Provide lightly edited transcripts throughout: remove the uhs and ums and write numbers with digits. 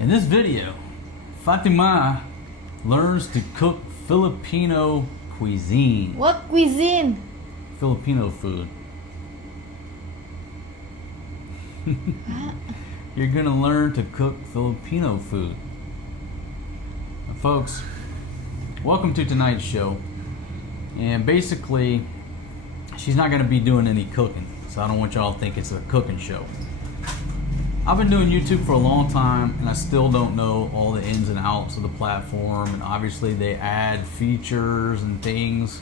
In this video, Fatima learns to cook Filipino cuisine. What cuisine? Filipino food. You're gonna learn to cook Filipino food. Now, folks, welcome to tonight's show. And basically, she's not gonna be doing any cooking, so I don't want y'all to think it's a cooking show. I've been doing YouTube for a long time, and I still don't know all the ins and outs of the platform. And obviously, they add features and things.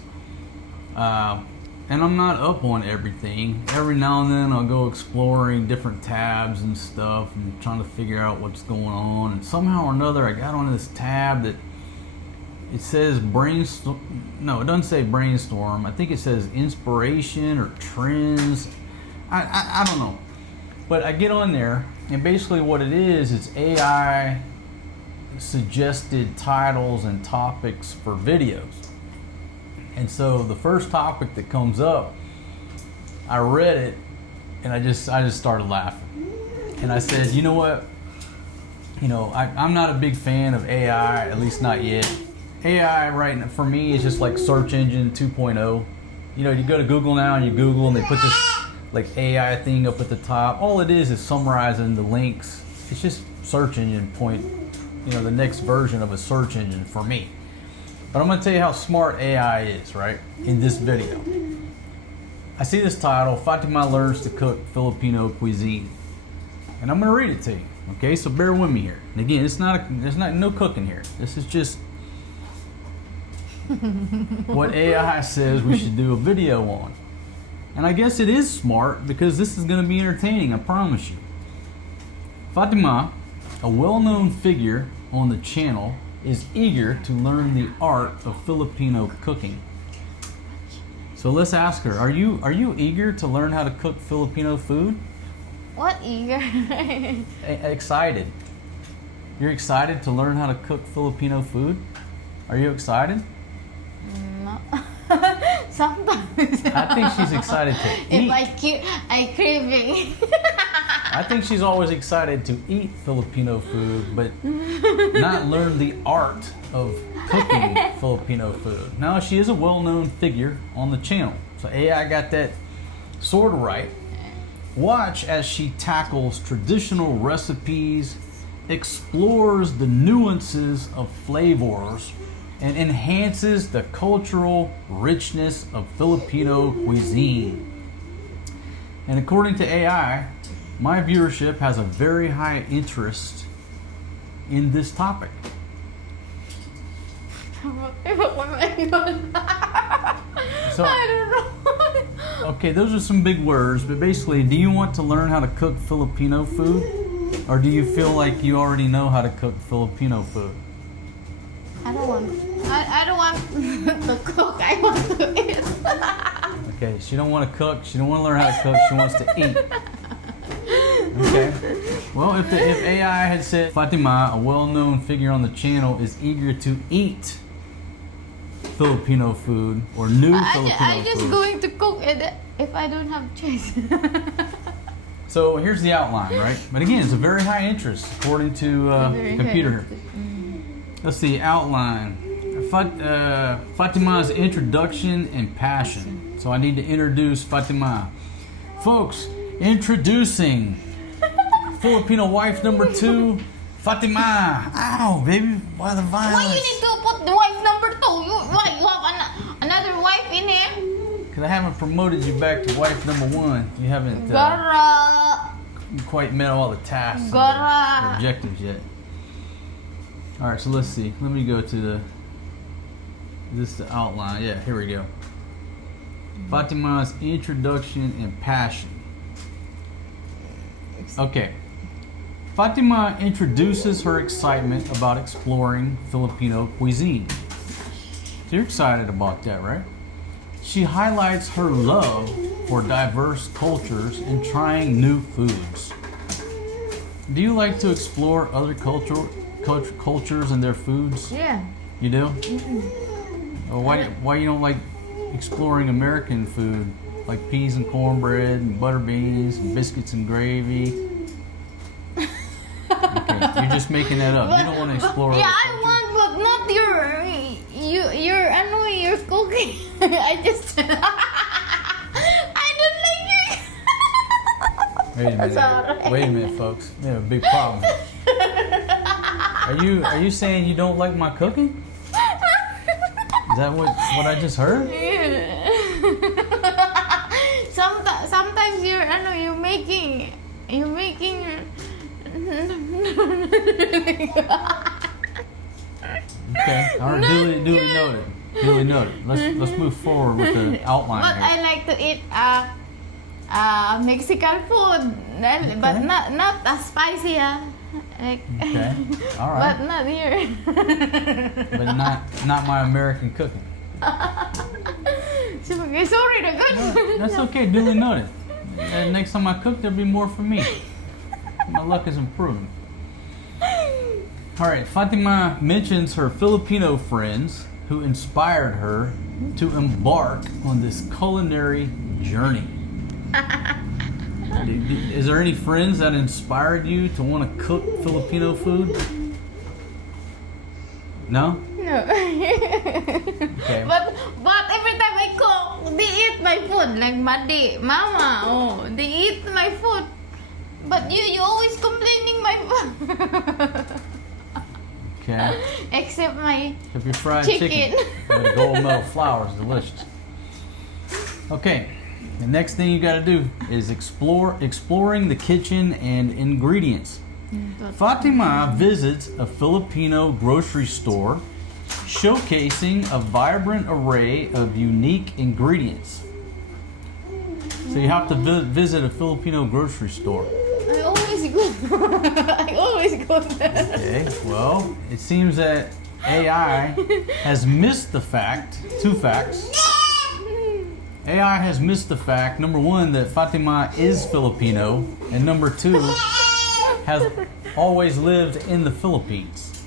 And I'm not up on everything. Every now and then, I'll go exploring different tabs and stuff and trying to figure out what's going on. And somehow or another, I got on this tab that it says brainstorm. No, it doesn't say brainstorm. I think it says inspiration or trends. I don't know. But I get on there, and basically what it is, it's AI suggested titles and topics for videos. And so the first topic that comes up, I read it, and I just started laughing. And I said, you know what? I'm not a big fan of AI, at least not yet. AI right now, for me, is just like search engine 2.0. You go to Google now and you Google, and they put this like AI thing up at the top. All it is summarizing the links. It's just search engine point, the next version of a search engine for me. But I'm gonna tell you how smart AI is, right? In this video. I see this title, Fatima learns to cook Filipino cuisine. And I'm gonna read it to you. Okay, so bear with me here. And again, there's not no cooking here. This is just what AI says we should do a video on. And I guess it is smart because this is going to be entertaining, I promise you. Fatima, a well-known figure on the channel, is eager to learn the art of Filipino cooking. So let's ask her, are you eager to learn how to cook Filipino food? What eager? Excited. You're excited to learn how to cook Filipino food? Are you excited? No. Sometimes. I think she's excited to eat. If I craving. I think she's always excited to eat Filipino food, but not learn the art of cooking Filipino food. Now, she is a well-known figure on the channel, so AI got that sort of right. Watch as she tackles traditional recipes, explores the nuances of flavors, and enhances the cultural richness of Filipino cuisine. And according to AI, my viewership has a very high interest in this topic. So, I don't know. Okay, those are some big words, but basically, do you want to learn how to cook Filipino food? Or do you feel like you already know how to cook Filipino food? I don't want to cook. I want to eat. Okay, she don't want to cook. She don't want to learn how to cook. She wants to eat. Okay. Well, if AI had said Fatima, a well-known figure on the channel, is eager to eat Filipino food or new Filipino food. I'm just going to cook it if I don't have choice. So here's the outline, right? But again, it's a very high interest according to computer here. Let's see, outline. Fatima's introduction and passion. So I need to introduce Fatima. Folks, introducing Filipino wife number 2, Fatima. Ow, baby, why the violence? Why you need to put the wife number 2? Why you have another wife in here? Because I haven't promoted you back to wife number 1. You haven't quite met all the tasks and objectives yet. All right, so let's see. Let me go to the outline. Yeah, here we go. Fatima's introduction and passion. Okay. Fatima introduces her excitement about exploring Filipino cuisine. So you're excited about that, right? She highlights her love for diverse cultures and trying new foods. Do you like to explore other cultures and their foods? Yeah. You do? Mm-hmm. Or why you don't like exploring American food, like peas and cornbread and butter beans and biscuits and gravy? Okay, just making that up. You don't want to explore. Yeah, other I cultures? want, but not your cooking. I just I don't like it. Wait a minute. Sorry. Wait a minute, folks. We have a big problem. Are you saying you don't like my cooking? Is that what I just heard? Sometimes you're making. Okay. All right. Duly noted. Duly noted. Let's move forward with the outline But here. I like to eat Mexican food, but not as spicy. Like, Okay. All right. but not here. But not my American cooking. Sorry, the good. That's okay. Duly noted. And next time I cook, there'll be more for me. My luck is improving. All right. Fatima mentions her Filipino friends who inspired her to embark on this culinary journey. Is there any friends that inspired you to want to cook Filipino food? No? No. Okay. But every time I cook, they eat my food. Like mama, they eat my food. But you always complaining my food. Okay. Except my If your fried chicken. chicken with the gold medal flour is delicious. Okay. The next thing you got to do is exploring the kitchen and ingredients. Fatima visits a Filipino grocery store showcasing a vibrant array of unique ingredients. So you have to visit a Filipino grocery store. I always go. I always go there. Okay, well, it seems that AI has missed the fact, two facts. AI has missed the fact, number one, that Fatima is Filipino, and number two, has always lived in the Philippines.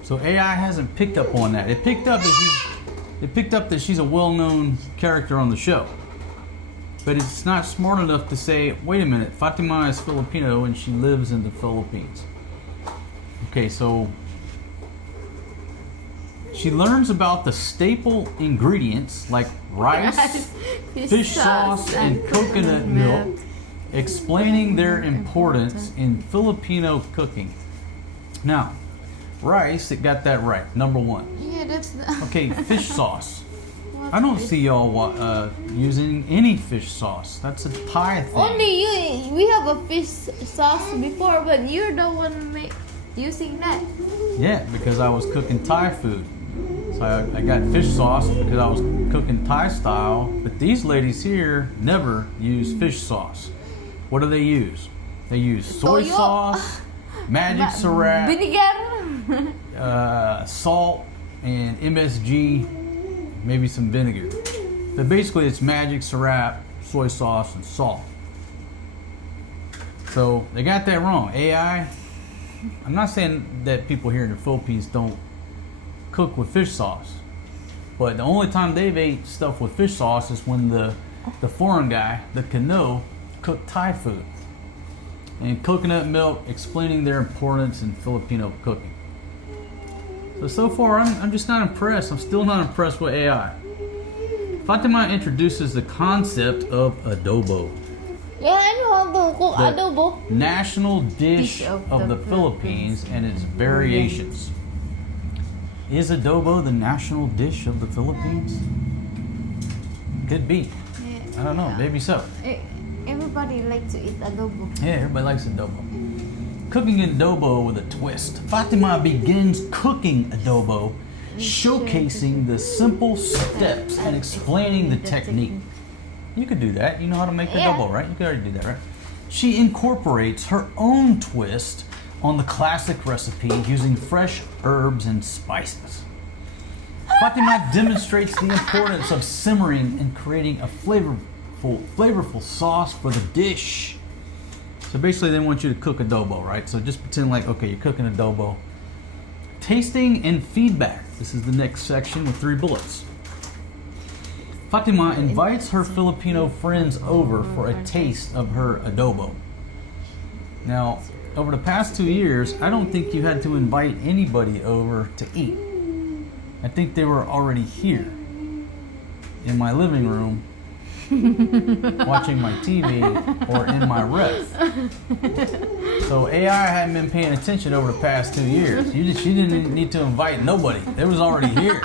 So AI hasn't picked up on that. It picked up that she's a well-known character on the show. But it's not smart enough to say, wait a minute, Fatima is Filipino and she lives in the Philippines. Okay, so she learns about the staple ingredients like rice, fish sauce, and coconut milk, explaining their importance in Filipino cooking. Now, rice, it got that right, number one. Yeah, that's the. Okay, fish sauce. I don't see y'all using any fish sauce. That's a Thai thing. Only you. We have a fish sauce before, but you're the one using that. Yeah, because I was cooking Thai food. So I got fish sauce because I was cooking Thai style. But these ladies here never use fish sauce. What do they use? They use soy Toyo. sauce, magic syrup, Vinegar. salt, and MSG, maybe some vinegar. But basically it's magic syrup, soy sauce, and salt. So they got that wrong. AI, I'm not saying that people here in the Philippines don't cook with fish sauce, but the only time they've ate stuff with fish sauce is when the foreign guy, the Kano, cooked Thai food. And coconut milk, explaining their importance in Filipino cooking. So far, I'm just not impressed. I'm still not impressed with AI. Fatima introduces the concept of adobo, Yeah, I know how to cook The- adobo. national dish Dish of of the the Philippines and its variations. Is adobo the national dish of the Philippines? Could be. Yeah. I don't know. Maybe so. Everybody likes to eat adobo. Yeah, everybody likes adobo. Cooking adobo with a twist. Fatima begins cooking adobo, showcasing the simple steps and explaining the technique. You could do that. You know how to make adobo, right? You could already do that, right? She incorporates her own twist on the classic recipe using fresh herbs and spices. Fatima demonstrates the importance of simmering and creating a flavorful sauce for the dish. So basically they want you to cook adobo, right? So just pretend like, okay, you're cooking adobo. Tasting and feedback. This is the next section with 3 bullets. Fatima invites her Filipino friends over for a taste of her adobo. Now, over the past 2 years, I don't think you had to invite anybody over to eat. I think they were already here in my living room watching my TV or in my ref. So AI hadn't been paying attention over the past 2 years. She didn't need to invite nobody. They was already here.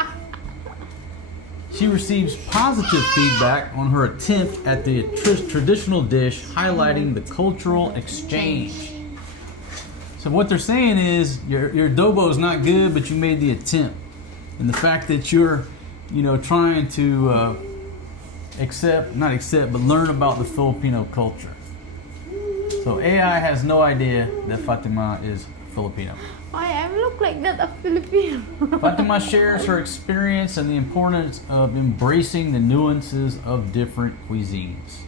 She receives positive feedback on her attempt at the traditional dish, highlighting the cultural exchange. So what they're saying is your adobo is not good, but you made the attempt. And the fact that you're, trying to learn about the Filipino culture. So AI has no idea that Fatima is Filipino. I look like that a Filipino. Fatima shares her experience and the importance of embracing the nuances of different cuisines.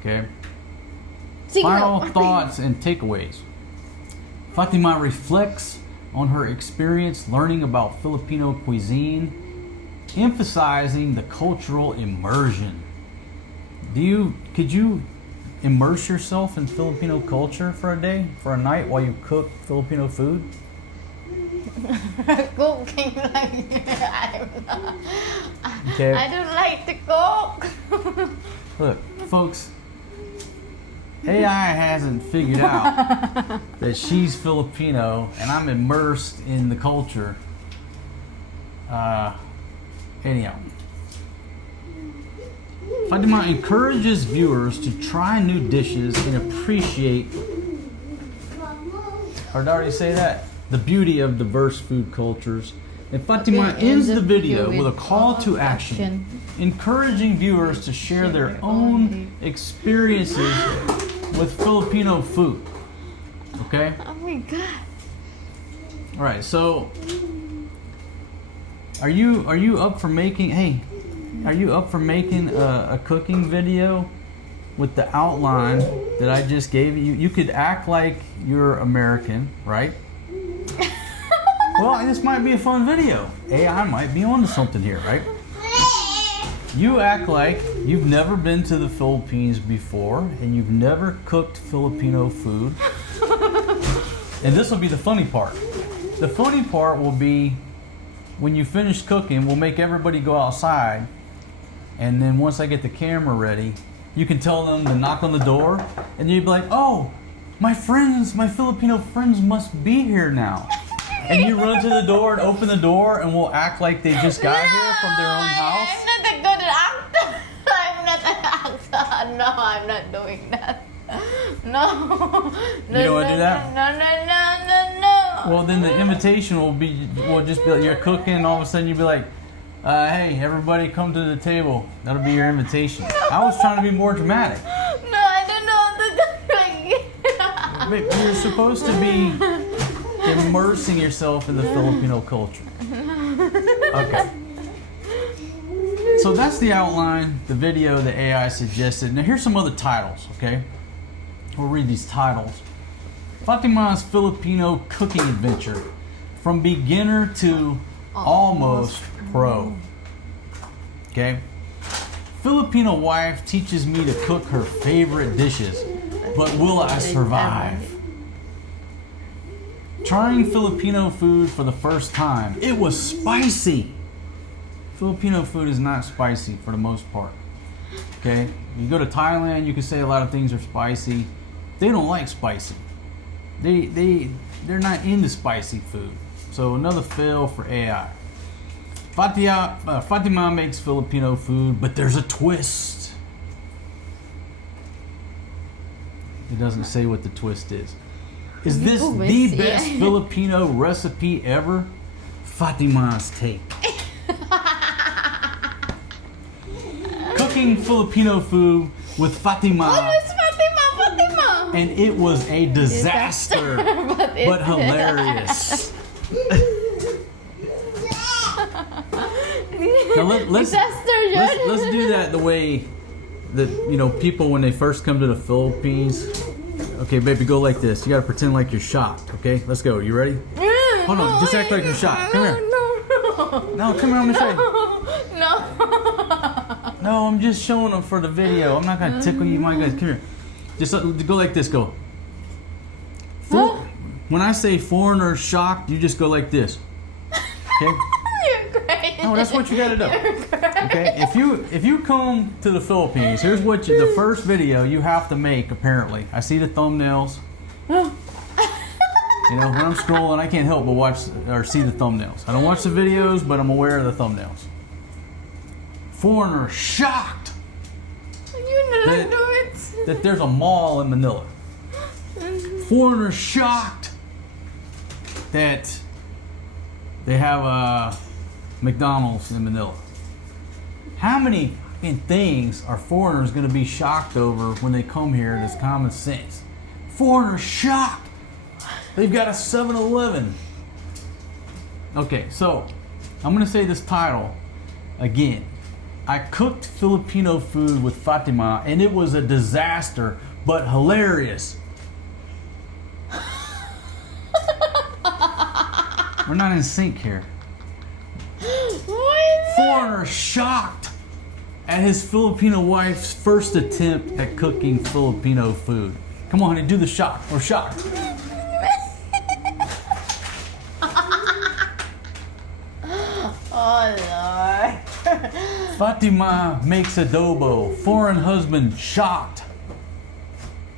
Okay. Final thoughts and takeaways. Fatima reflects on her experience learning about Filipino cuisine, emphasizing the cultural immersion. Could you immerse yourself in Filipino culture for a day, for a night, while you cook Filipino food? Cooking like Okay. I don't like to cook. Look, folks, AI hasn't figured out that she's Filipino and I'm immersed in the culture. Anyhow, Fatima encourages viewers to try new dishes and appreciate, or did I already say that? The beauty of diverse food cultures. And Fatima ends the video with a call to action, encouraging viewers to share their own experiences with Filipino food. Okay? Oh my god. All right, so are you up for making a cooking video with the outline that I just gave you? You could act like you're American, right? Well, this might be a fun video. AI might be onto something here, right? You act like you've never been to the Philippines before and you've never cooked Filipino food. And this will be the funny part. The funny part will be when you finish cooking, we'll make everybody go outside. And then once I get the camera ready, you can tell them to knock on the door. And you'd be like, oh, my Filipino friends must be here now. And you run to the door and open the door and we'll act like they just got here from their own house. I'm not a good actor. I'm not an actor. No, I'm not doing that. No. You don't want to do that? No. Well, then the invitation will just be like you're cooking and all of a sudden you'll be like, hey, everybody come to the table. That'll be your invitation. I was trying to be more dramatic. No, I don't know how to do it. You're supposed to be immersing yourself in the Filipino culture. Okay. So that's the outline, the video that AI suggested. Now here's some other titles, okay? We'll read these titles. Fatima's Filipino cooking adventure, from beginner to almost pro. Okay? Filipino wife teaches me to cook her favorite dishes, but will I survive? Trying Filipino food for the first time. It was spicy. Filipino food is not spicy for the most part. Okay? You go to Thailand, you can say a lot of things are spicy. They don't like spicy. They're not into spicy food. So another fail for AI. Fatima makes Filipino food, but there's a twist. It doesn't say what the twist is. Is this the best Filipino recipe ever? Fatima's take. Cooking Filipino food with Fatima. What was Fatima? And it was a disaster, but hilarious. Now let's do that the way that people when they first come to the Philippines. Okay, baby, go like this. You gotta pretend like you're shocked. Okay, let's go. You ready? Hold on, just act like you're shocked. Come here. No, come here. I'm gonna show you. No, I'm just showing them for the video. I'm not gonna tickle you, my guys. Come here. Just go like this. Go. when I say foreigner shocked, you just go like this. Okay? You're great. No, that's what you gotta do. Okay? If you come to the Philippines, here's what the first video you have to make, apparently. I see the thumbnails. You know, when I'm scrolling, I can't help but watch or see the thumbnails. I don't watch the videos, but I'm aware of the thumbnails. Foreigner shocked that there's a mall in Manila. Foreigner shocked that they have a McDonald's in Manila. How many things are foreigners going to be shocked over when they come here that's common sense? Foreigners shocked they've got a 7-Eleven. Okay, so I'm going to say this title again. I cooked Filipino food with Fatima and it was a disaster, but hilarious. We're not in sync here. Foreigner shocked at his Filipino wife's first attempt at cooking Filipino food. Come on, honey, do the shock. Or shocked. Oh, Lord. Fatima makes adobo. Foreign husband shocked.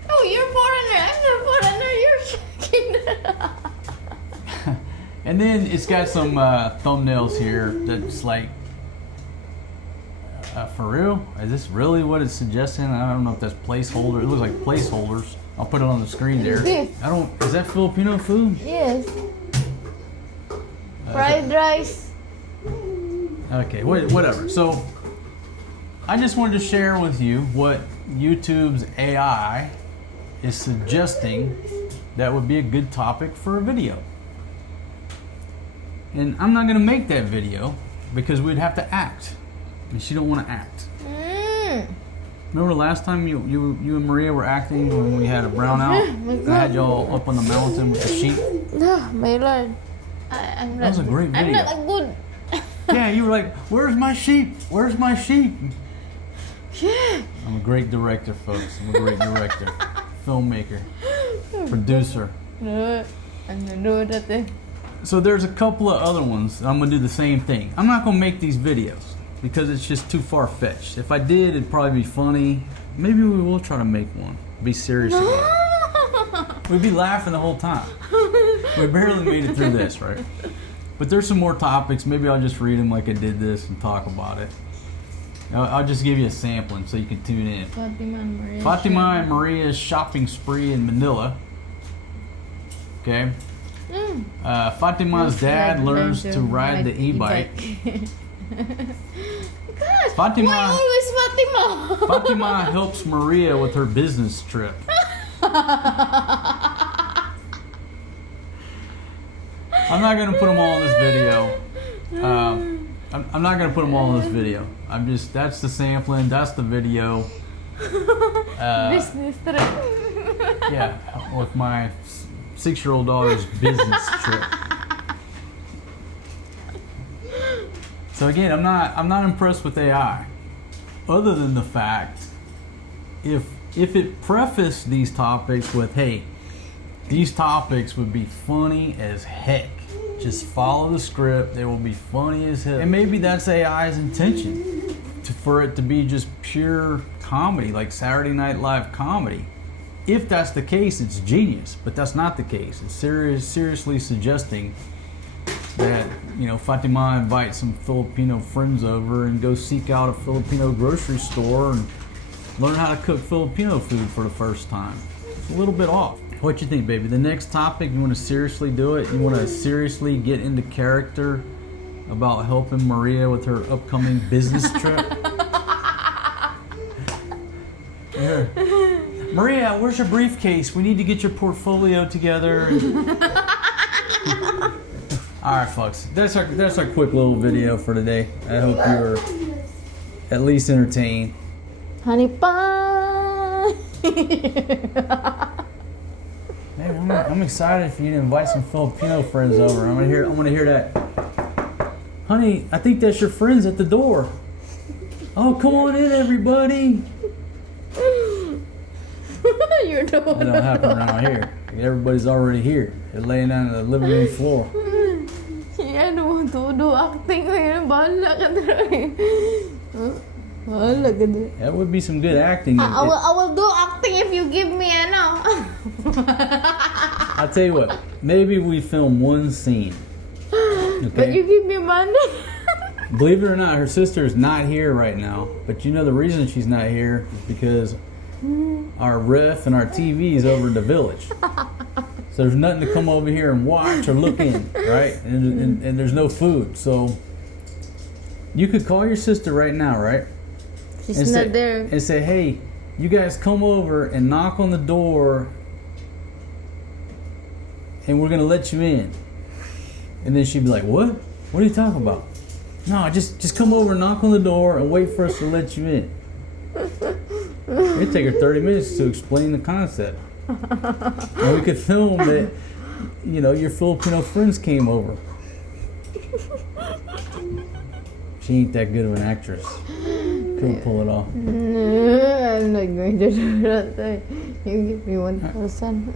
Oh, you're foreigner. I'm the foreigner. You're shocking. And then it's got some thumbnails here that's like, for real? Is this really what it's suggesting? I don't know if that's placeholder. It looks like placeholders. I'll put it on the screen there. Is that Filipino food? Yes. Fried rice. Okay, whatever. So, I just wanted to share with you what YouTube's AI is suggesting that would be a good topic for a video. And I'm not going to make that video because we'd have to act. And she don't want to act. Remember last time you and Maria were acting when we had a brownout? I had y'all up on the mountain with the sheep. No, my Lord. I'm not, that was a great video. I'm not a good. Yeah, you were like, "Where's my sheep? Where's my sheep?" Yeah. I'm a great director, folks. I'm a great director, filmmaker, producer. No, I'm not doing that thing. So there's a couple of other ones. I'm gonna do the same thing. I'm not gonna make these videos because it's just too far-fetched. If I did, it'd probably be funny. Maybe we will try to make one. Be serious about it. We'd be laughing the whole time. We barely made it through this, right? But there's some more topics. Maybe I'll just read them like I did this and talk about it. I'll just give you a sampling so you can tune in. Fatima and Maria's shopping spree in Manila. Okay. Fatima's dad learns to ride the e-bike. God, Fatima, why always Fatima? Fatima helps Maria with her business trip. I'm not going to put them all in this video. I'm not going to put them all in this video. That's the sampling, that's the video. Business trip. Yeah, with my 6-year-old daughter's business trip. So again, I'm not impressed with AI. Other than the fact, if it prefaced these topics with, hey, these topics would be funny as heck. Just follow the script. They will be funny as hell. And maybe that's AI's intention, for it to be just pure comedy, like Saturday Night Live comedy. If that's the case, it's genius. But that's not the case. It's seriously suggesting that, Fatima invites some Filipino friends over and go seek out a Filipino grocery store and learn how to cook Filipino food for the first time. It's a little bit off. What you think, baby? The next topic, you want to seriously do it? You want to seriously get into character about helping Maria with her upcoming business trip? Here. Maria, where's your briefcase? We need to get your portfolio together. All right, folks. That's our quick little video for today. I hope you were at least entertained. Honey pie. Man, I'm excited for you to invite some Filipino friends over. I'm gonna hear that. Honey, I think that's your friends at the door. Oh, come on in, everybody. You're doing That don't happen around here. Everybody's already here. They're laying down on the living room floor. Ano, todo acting ngayon. Bahala ka dre. Bahala ka dre. That would be some good acting. I will do acting if you give me ano. I'll tell you what. Maybe we film one scene. Okay? But you give me money. Believe it or not, her sister is not here right now. But you know the reason she's not here is because our ref and our TV is over in the village. So there's nothing to come over here and watch or look in, right? And there's no food. So you could call your sister right now, right? She's not there. And say, hey, you guys come over and knock on the door and we're going to let you in. And then she'd be like, what? What are you talking about? No, just come over and knock on the door and wait for us to let you in. It'd take her 30 minutes to explain the concept. And we could film that, you know, your Filipino friends came over. She ain't that good of an actress. Couldn't pull it off. No, I'm not going to do that. You give me 1,000.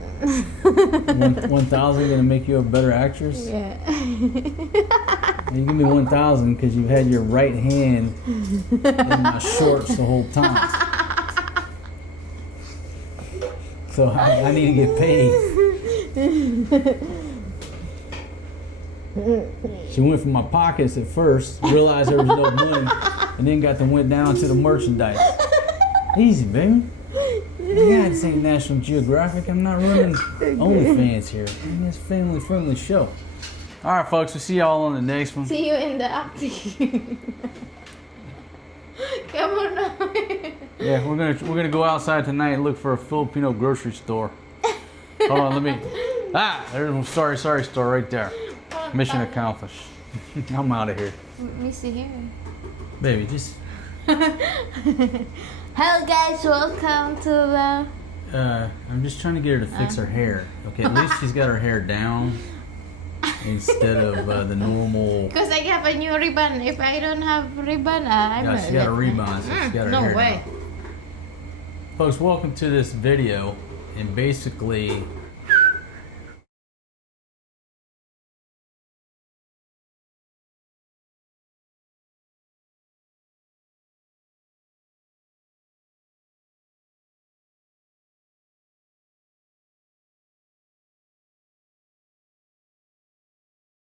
1,000 gonna make you a better actress? Yeah. You give me 1,000 because you've had your right hand in my shorts the whole time. So I need to get paid. She went for my pockets at first, realized there was no money, and then went down to the merchandise. Easy, baby. Yeah, this ain't National Geographic. I'm not running OnlyFans here. It's a family-friendly show. All right, folks. We'll see y'all on the next one. See you in the acting. Come on now. Yeah, we're gonna go outside tonight and look for a Filipino grocery store. Hold on, let me. There's a sorry store right there. Mission accomplished. I'm out of here. Let me see here. Baby, just. Hello guys, welcome to the. I'm just trying to get her to fix her hair. Okay, at least she's got her hair down instead of the normal. Because I have a new ribbon. If I don't have ribbon, I'm Yeah, she got a rebound, so she's got her hair No way. down. Folks, welcome to this video. And basically,